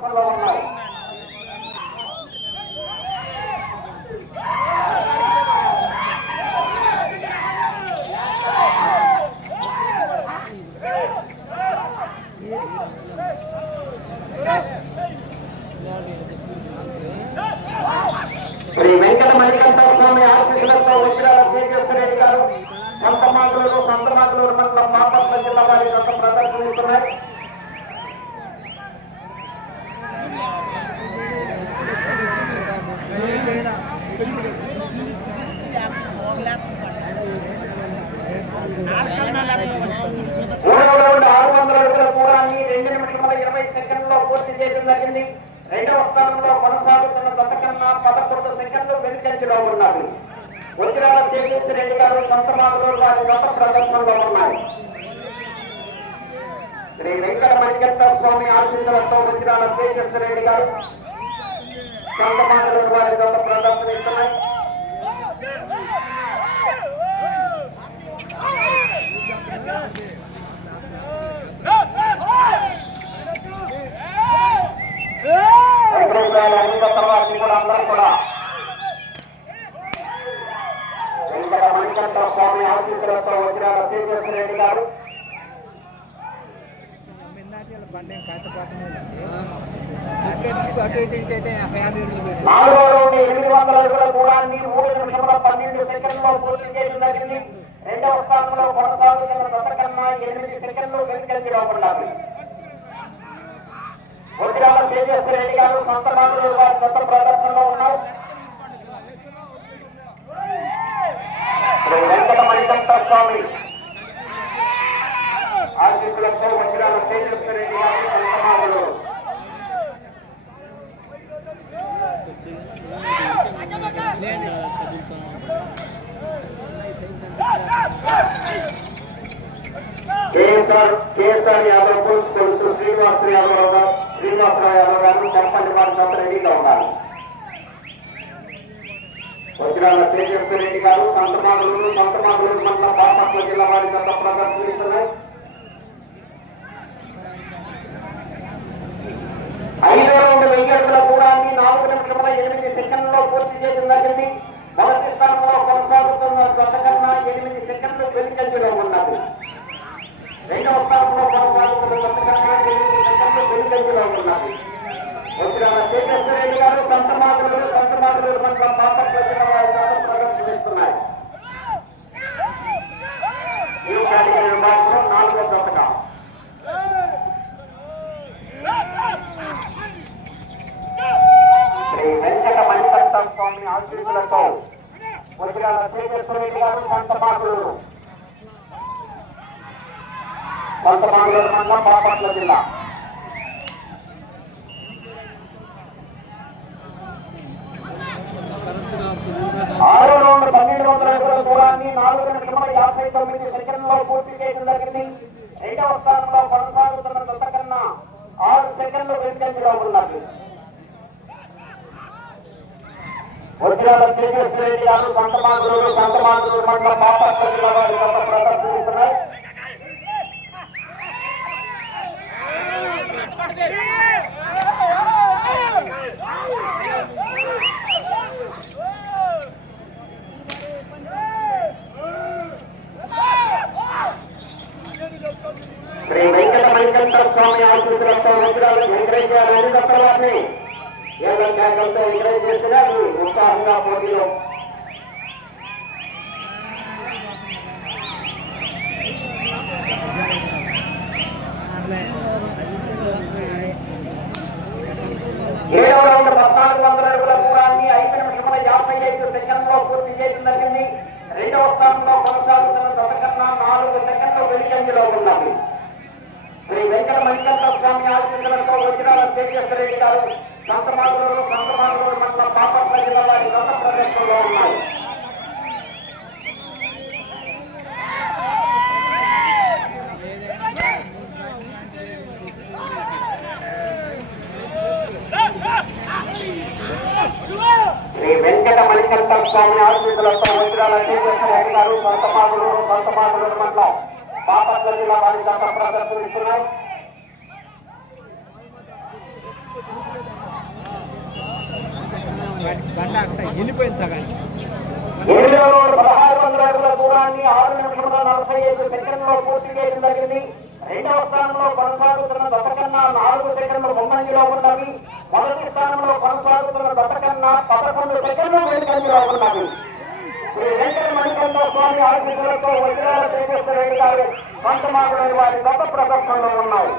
ప్రదర్శనలో ఉన్నాయి శ్రీ వెంకట మణికంఠ స్వామి ఆశీస్సులతో వచ్చిన తేజస్వరెడ్డి గారు సంత మాటలు సంత మాటలు మండలం బాపట్ల జిల్లా వారి యొక్క ప్రదర్శనిస్తున్నాయి మూడవ రౌండ్ ఆరు వందల అడుగుల దూరాన్ని రెండు నిమిషముల ఇరవై సెకండ్లో పూర్తి చేయడం జరిగింది రెండవ స్థానంలో కొనసాగుతున్న గత కన్నా పదకొండు సెకండ్లు వెనుకంజలో ఉన్నారు వజ్రాల తేజస్వి రెడ్డి గారు. సొంత మాటలు వారి గత ప్రదర్శనలో ఉన్నారు శ్రీ వెంకట మణికంఠ స్వామి ఆశీస్సులతో వజ్రాల రెడ్డి గారు సొంత మాటలు వారి గత అన్ని తర్వాత కూడా అందరూ కూడా వెంకట మణికంఠ స్వామి ఆశీస్సులతో వచ్చిన తేజస్వి రెడ్డి గారు నాలుగో రౌండ్ ఎనిమిది వందల అడుగుల దూరాన్ని మూడు నిమిషముల పన్నెండు సెకండ్లో పూర్తి చేయడం జరిగింది రెండవ స్థానంలో కొనసాగుతున్న గత కన్నా ఎనిమిది సెకండ్లు వెనుకంజలో ఉండాలి రెడ్డి గారు సొంత मंत्र मंत्र స్వామి ఆశీస్సులతో వజ్రాల తేజస్వి రెడ్డి గారు సంత మాటలు మండలం బాపట్ల జిల్లా ఆరో రౌండ్ పన్నెండు వందల అడుగుల దూరాన్ని నాలుగు నిమిషముల యాభై తొమ్మిది సెకండ్లో పూర్తి చేయడం జరిగింది రెండవ స్థానంలో కొనసాగుతున్న గత కన్నా ఆరు సెకండ్లు వెనుకంజలో ఉన్నారు వజ్రాల తేజస్వి రెడ్డి గారు సంతమాంధ్రులు మండల బాపట్ల జిల్లా వారి గత శ్రీ వెంకట వెంకటేశ్వర స్వామి ఆశీస్సులతో వెంకటేశ్వర ఎంకరేజ్ చేయాలని తప్పవారిని ఏదో ఎంకరేజ్ చేసినా ఉత్సాహంగా పోటీలో. ఏడవ రౌండ్ పద్నాలుగు వందల అడుగుల దూరాన్ని ఐదు నిమిషముల యాభై ఐదు సెకండ్లో పూర్తి చేయడం జరిగింది. రెండవ స్థానంలో కొనసాగుతున్న గత నాలుగు సెకండ్లు వెనుకంజలో ఉన్నది. శ్రీ వెంకట మణికంఠ స్వామి ఆశీస్సులతో వచ్చిన తేజస్వి రెడ్డి గారు సంతమాగులు సంతమాగులు మండలం బాపట్ల జిల్లా వారి గత ప్రదేశంలో ఉన్నాయి. శ్రీ వెంకట మణికంఠ స్వామి గారు సంతమాగులు సంతమాగులు జిల్లా వారి గత బండ వెళ్ళిపోయింది సగానికి పదహారు వందల అడుగుల దూరాన్ని ఆరు నిమిషముల నలభై ఐదు సెకండ్లో పూర్తి చేయడం జరిగింది. రెండవ స్థానంలో కొనసాగుతున్న నాలుగు సెకండ్లు ముందంజలో ఉన్నవి. మొదటి స్థానంలో కొనసాగుతున్న పదకొండు సెకండ్లు వెనుకంజలో ఉన్నవి. శ్రీ వెంకట స్వామి ఆశీస్సులతో వజ్రాల శ్రీకృష్ణ రెడ్డి గారు వారి గత ప్రదర్శనలో ఉన్నాయి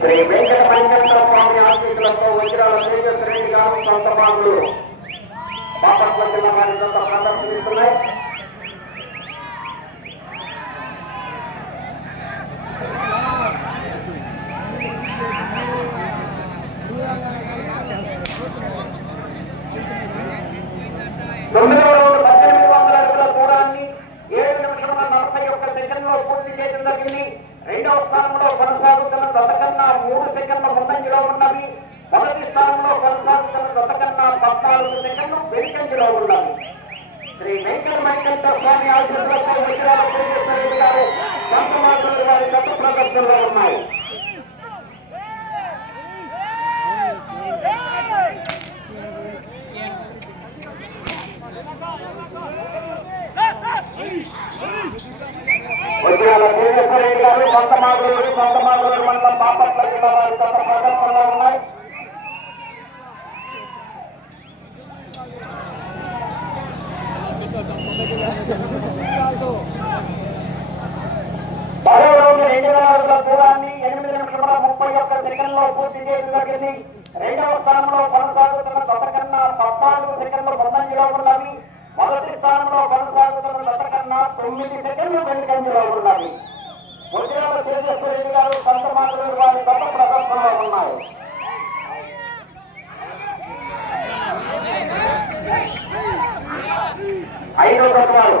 శ్రీ వెంకట మణికంఠ స్వామి ఆశీస్సులతో వజ్రాల శ్రీకృష్ణ రెడ్డి గారు బాంగులు బాపట్ల జిల్లా వారి పద్దెనిమిది వందల అడుగుల దూరాన్ని ఏడు నిమిషముల నలభై ఒక్క సెకండ్లో పూర్తి చేయడం జరిగింది. రెండవ స్థానంలో మూడు సెకండ్ల ముందంజలో ఉన్నవి మొదటి స్థానంలో కొనసాగుతున్న దత్తకన్నా పద్నాలుగు సెకండ్లు వెనుకంజలో ఉన్నవి. శ్రీ వెంకట వెంకట స్వామి ఆశీస్సులతో విగ్రహాల శ్రీకృష్ణరెడ్డి గారు సంతమాసులు గారి గత ప్రదర్శనలో ఉన్నాయి. వజ్రాల శ్రీకృష్ణరెడ్డి గారు సొంత మాగులూరు సొంత మాగులూరు మండలం బాపట్ల వారి గత ప్రదర్శనలో ఉన్నాయి మరో రోజు రెండు వేల దూరాన్ని ఎనిమిది నిమిషముల ముప్పై ఒక్క సెకండ్లో పూర్తి చేయడం జరిగింది రెండవ స్థానంలో కొనసాగుతున్న దత్తకన్నా పద్నాలుగు సెకండ్లు ముందంజలో ఉన్నవి మొదటి స్థానంలో కొనసాగుతున్న దత్తకన్నా తొమ్మిది సెకండ్లు వెనుకంజలో ఉన్నవి ముద్రాల తేజస్వరెడ్డి గారు సంత మాటలు వారి గత ప్రదర్శనలో ఉన్నాయి. ఐదో తత్వాలు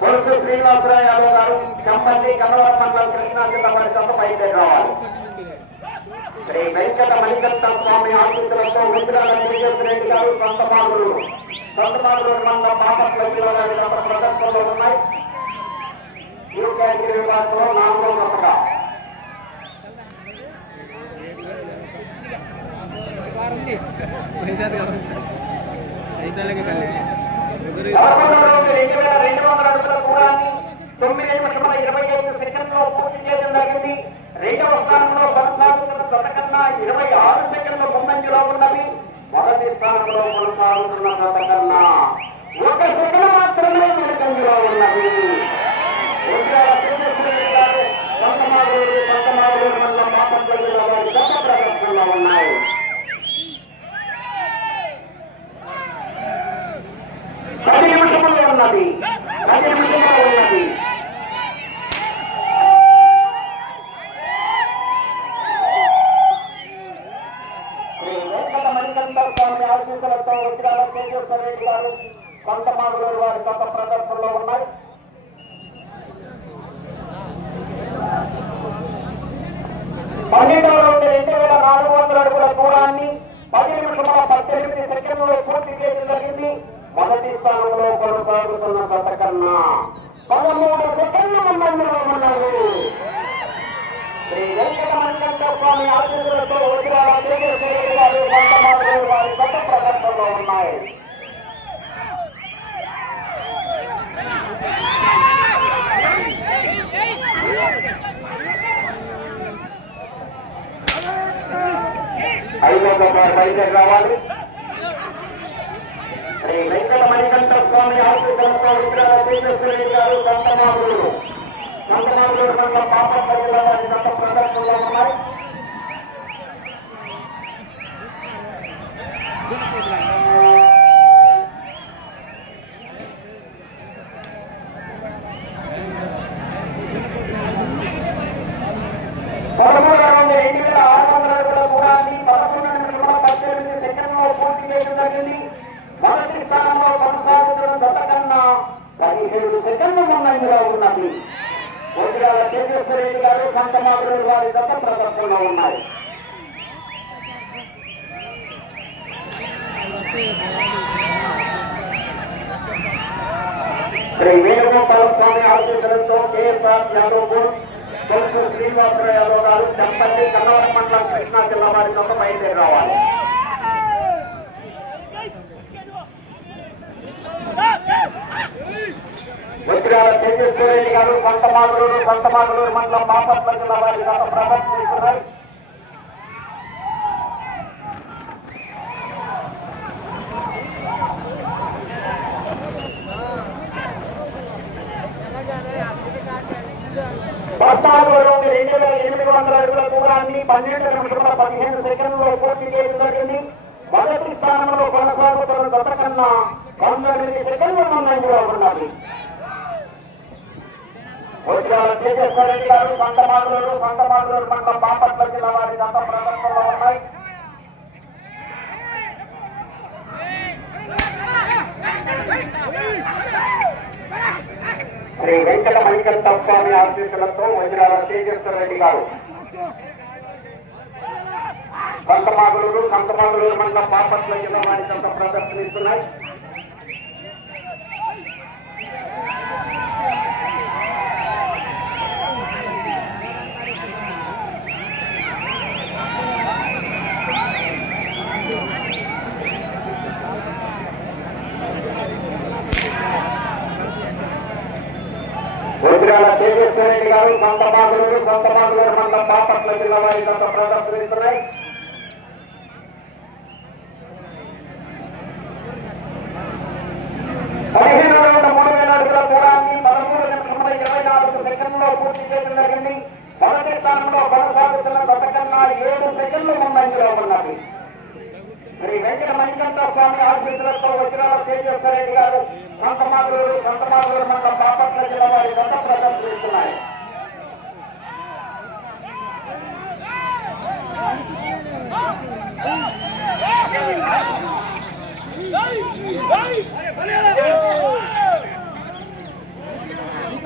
కొలుసు శ్రీనివాసరావు యాదవ్ గారు కంపల్లి కమలం మండలం కృష్ణా జిల్లా వారి తప్ప బయటకు రావాలి. శ్రీ వెంకట మణికంఠ స్వామి ఆశీస్సులతో ముద్రాల రెడ్డి గారు సంత మాగులు సంత మాగులు మండలం బాపట్ల జిల్లా వారి తప్ప ప్రదర్శనలో ఉన్నాయి ఈ కేటగిరీ విభాగంలో నాలుగో తప్పగా ఉంది రైతులకి తల్లి పదకొండవ రోజు రెండు వేల రెండు వందల అడుగుల దూరాన్ని తొమ్మిది నిమిషముల ఇరవై ఐదు సెకండ్లో పూర్తి చేయడం జరిగింది రెండవ స్థానంలో కొనసాగుతున్న గతకన్నా ఇరవై ఆరు సెకండ్ల ముందంజలో ఉన్నవి మొదటి స్థానంలో కొనసాగుతున్న గతకన్నా ఒక సెకండ్ మాత్రమే వెనుకంజలో ఉన్నవి ఉన్నాయి పది నిమిషములే ఉన్నది పది నిమిషంలో ఉన్నది కొంత మాగులూరు వారి కొత్త ప్రదర్శనలో ఉన్నాయి పన్నెండవ నుండి రెండు వేల నాలుగు వందల అడుగుల దూరాన్ని పది నిమిషముల పద్దెనిమిది సెకండ్లలో పూర్తి చేయడం జరిగింది మొదటి స్థానంలో కొనసాగుతున్న గత కన్నా పదమూడు సెకండ్ల ముందంజలో ఉన్నారు శ్రీ వెంకట మణికంఠ స్వామి ఆశీస్సులతో వజ్రాల తేజస్వరి గారు కొంత మాత్రం వారి గత ప్రదర్శనలో ఉన్నాయి ఐదో తరగతి బయలుదేరి రావాలి శ్రీ వెంకట మణికంఠ స్వామి ఆశీస్సులతో విగ్రహాల తేజస్వరి గారు సంతమాగులు సంతమాగులు మండలం పాపట్ల జిల్లా వారి గత ప్రదర్శనలో ఉన్నాయి పదమూడు నుండి రెండు వేల ఆరు వందల అడుగుల దూరాన్ని పదకొండు నిమిషముల పద్దెనిమిది సెకండ్లో పూర్తి చేయడం జరిగింది మొదటి స్థానంలో కొనసాగుతున్న గత కన్నా పదిహేడు సెకండ్లు ముందంజలో ఉన్నది కోటిరాల తేజస్వర రెడ్డి గారు సంతమాగులు వారి గత ప్రదర్శనలో ఉన్నాయి. శ్రీ వేణుగోపాల స్వామి ఆశీస్సులతో కేఎస్ఆర్ యాదవ్ బోర్డ్ కొలుసు శ్రీనివాసరావు యాదవ్ గారు చంపల్లి కన్నవరం మండలం కృష్ణా జిల్లా వారి కోసం బయలుదేరి రావాలి. ఉద్రాల తేజస్వరెడ్డి గారు సంతమాగులూరు సంతమాగులూరు మండలం బాపట్ల జిల్లా వారి గత ప్రదర్శిస్తున్నారు రెండు వేల ఎనిమిది వందల అడుగుల దూరాన్ని పన్నెండు నిమిషముల పదిహేను సెకండ్లలో పూర్తి చేయడం జరిగింది. మొదటి స్థానంలో కొనసాగుతున్న గత కన్నా పంతొమ్మిది సెకండ్ల ముందంజలో ఉన్నది. ఉద్యోగాల తేజస్వరెడ్డి గారు సంతమాగులూరు సంతమాగులూరు మండలం బాపట్ల జిల్లా వారి గత ప్రదర్శనలో ఉన్నాయి శ్రీ వెంకట మణికంఠ స్వామి ఆశీస్సులతో వజ్రాల తేజేశ్వర రెడ్డి గారు. సంతమాగులూరు సంతమాగులూరు మండలం బాపట్ల జిల్లా వారి గత ప్రదర్శనిస్తున్నాయి వజ్రాల తేజస్వర రెడ్డి గారు సంతమాగులూరు సంతమాగులూరు మండలం బాపట్ల జిల్లా వారి గత ప్రదర్శనిస్తున్నాయి పదిహేను రౌండ్ మూడు వేల అడుగుల దూరాన్ని పదమూడు నిమిషముల ఇరవై నాలుగు సెకండ్లో పూర్తి చేయడం జరిగింది. మొదటి స్థానంలో కొనసాగుతున్న గత ఏడు సెకండ్లు ముందంజలో ఉన్నది. శ్రీ వెంకట మణికంఠ స్వామి ఆశీస్సులతో వజ్రాల తేజస్వర గారు. సంతమాగులూరు సంతమాగులూరు మండలం బాపట్ల జిల్లా వారి గత ప్రదర్శిస్తున్నాయి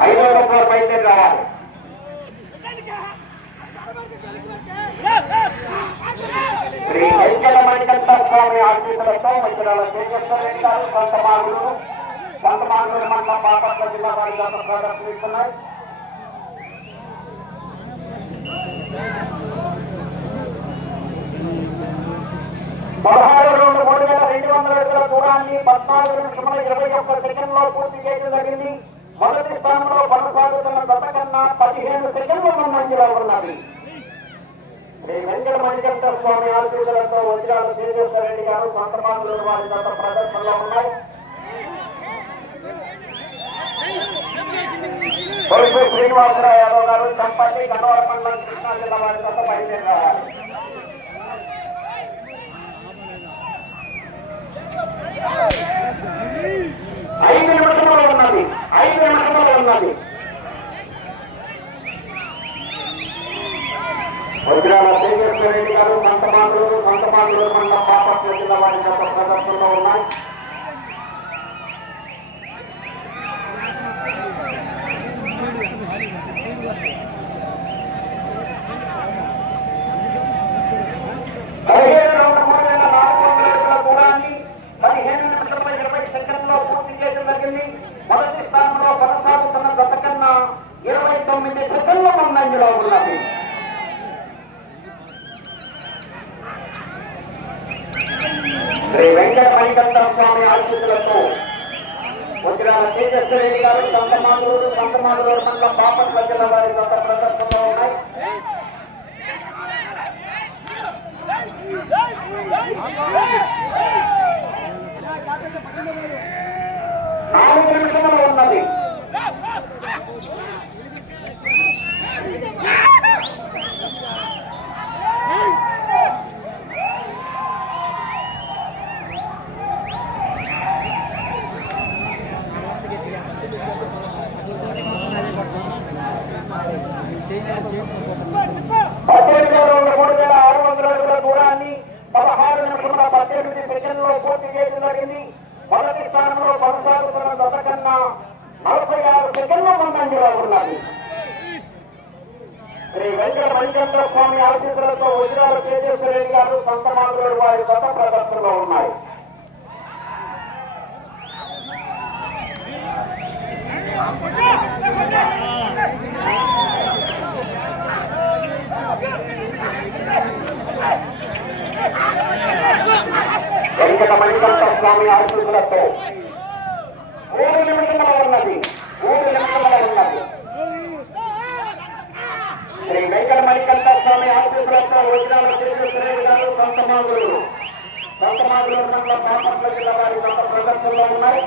ఐదో రూపాయలు బయలుదేరి రావాలి శ్రీ వెంకట మణికంఠ స్వామి మండలం బాపట్ల జిల్లా వారి ప్రదర్శిస్తున్నాయి పదహారు రెండు మూడు వేల రెండు వందల అడుగుల దూరాన్ని పద్నాలుగు నిమిషముల ఇరవై ఒక్క సెకండ్లో పూర్తి చేయడం జరిగింది మొదటి స్థానంలో కొనసాగుతున్న గత కన్నా పదిహేను సెకండ్ల ఉన్నది శ్రీ వెంకట మణికంఠ స్వామి ఆశీస్సులతో వజ్రాల తేజేశ్వర రెడ్డి గారు సంతమానులు వారి గత ప్రదర్శనలో ఉన్నాయి శ్రీనివాసరావు యాదవ్ గారు చంపల్లి కన్నవర కృష్ణా జిల్లా వారి గత బయలుదేరి రావాలి ఐదు నిమిషములు ఉన్నది ఐదు నిమిషములు ఉన్నది. వజ్రాల తేజస్వర రెడ్డి గారు సంతమానులు సంతమానులు మండలం బాపట్ల జిల్లా వారి యొక్క ప్రదర్శనలో ఉన్నాయి. పదిహేను రౌండ్ మూడు వేల నాలుగు వందల అడుగుల దూరాన్ని పదిహేను నిమిషముల ఇరవై సెకండ్లో పూర్తి చేయడం జరిగింది మొదటి స్థానంలో కొనసాగుతున్న గత కన్నా ఇరవై తొమ్మిది సెకండ్ల ముందంజలో ఉన్నది శ్రీ వెంకట మణికంఠ స్వామి ఆశీస్సులతో వజ్రాల కాబట్టి రెడ్డి గారు సంతమాగులూరు సంతమాగులూరు మండలం బాపట్ల జిల్లా వారి గత ఉన్నాయి తప్ప ప్రపంచంలో ఉన్నాయి. స్వామి ఆశీస్సులతో ఉన్నది. బాపట్ల జిల్లా వారి గత ప్రదర్శనలో ఉన్నాయి.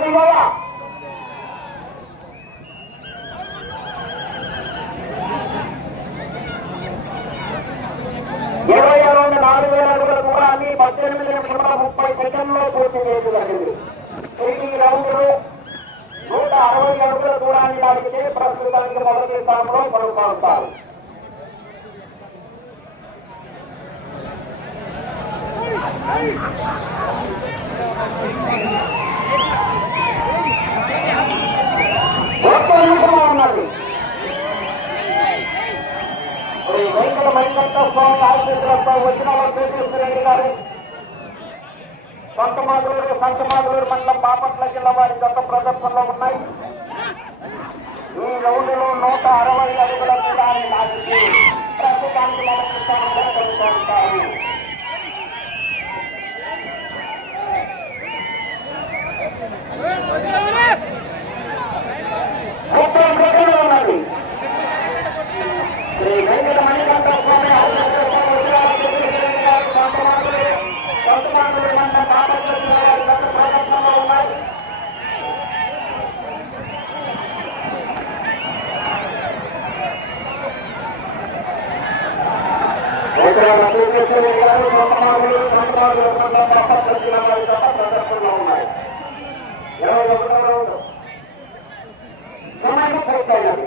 Di 爸 వెంకటస్వామి ఆశీర్వాదంతో వచ్చిన రెడ్డి గారు సంతమాగులూరు సంతమాగులూరు మండలం బాపట్ల జిల్లా వారి గత ప్రదర్శనలో ఉన్నాయి ఈ రౌండ్లో నూట అరవై అడుగుల దూరాన్ని ప్రస్తుతానికి ఇరవై ఒకటో రౌండ్ సమయం పూర్తయిన